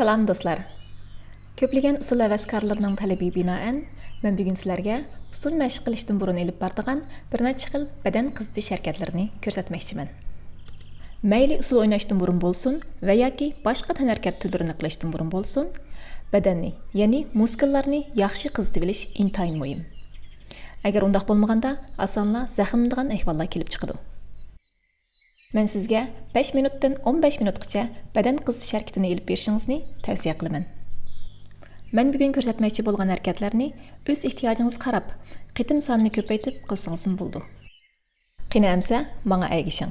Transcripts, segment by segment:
Salam dostlar. Köplеген usul həvəskarlarının tələbi binaən mən bugün sizlərə usul məşq qilishdən burun elib bardığan bir neçə xil bədən qızıtış hərəkətlərini göstərməkçimən. Məyli usul oynashdan burun bolsun və yoki başqa tən hərəkət türlərini qilishdan burun bolsun, bədənni, yəni muskullarni yaxşı qızıtıb bilish intayin mühim. Əgər undaq bolmaganda asonla zəxmlənadigan əhvallar kelib chiqadi. Mən sizə 5 minutdan 15 minutgacha bədən qızıtış hərəkətini elib berishingizni tavsiya qilaman. Mən bugün göstərməkçi bolğan hərəkətlərni öz ehtiyacınızga qarab, qitim sonini köpəytib qilsangiz bo'ldi. Qina əmsə, manga əgişing.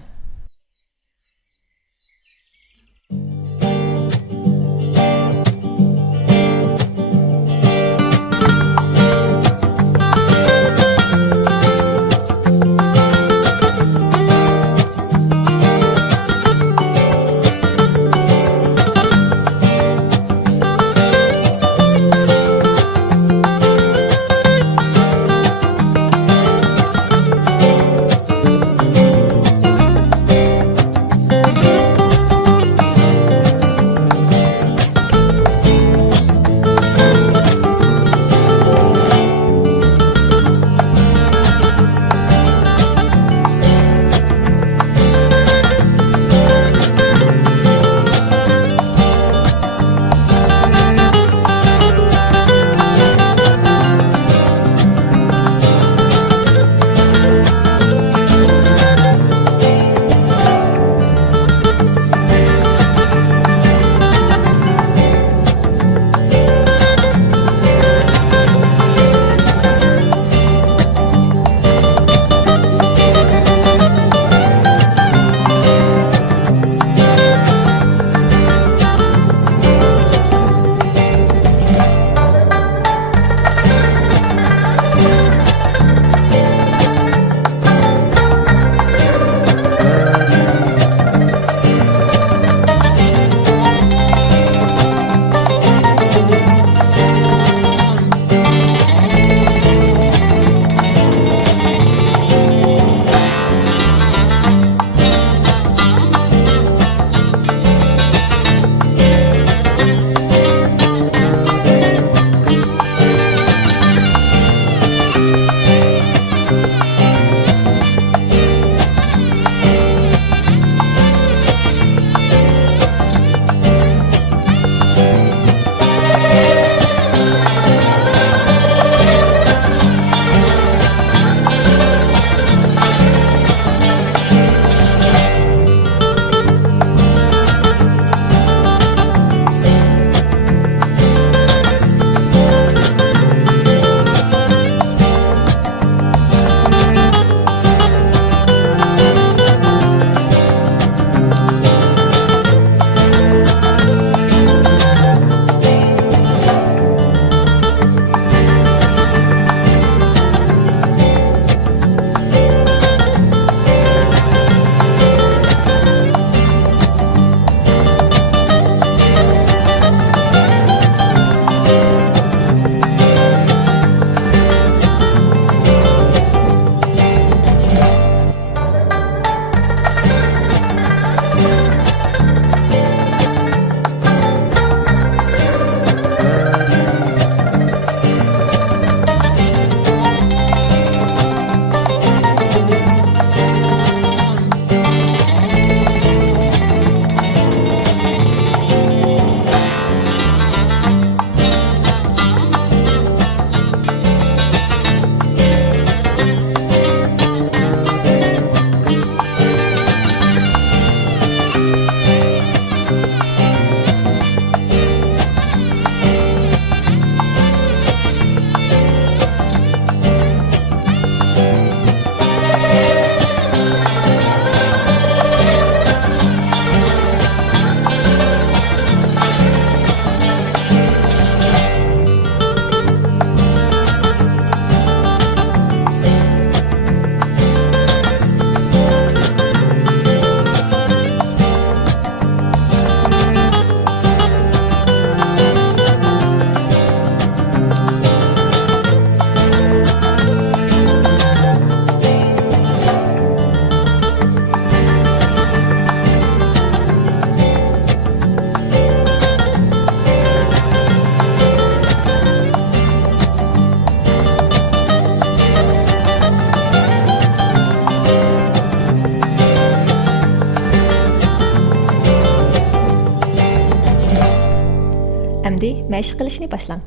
Әмді мәшq qilishni boshlang.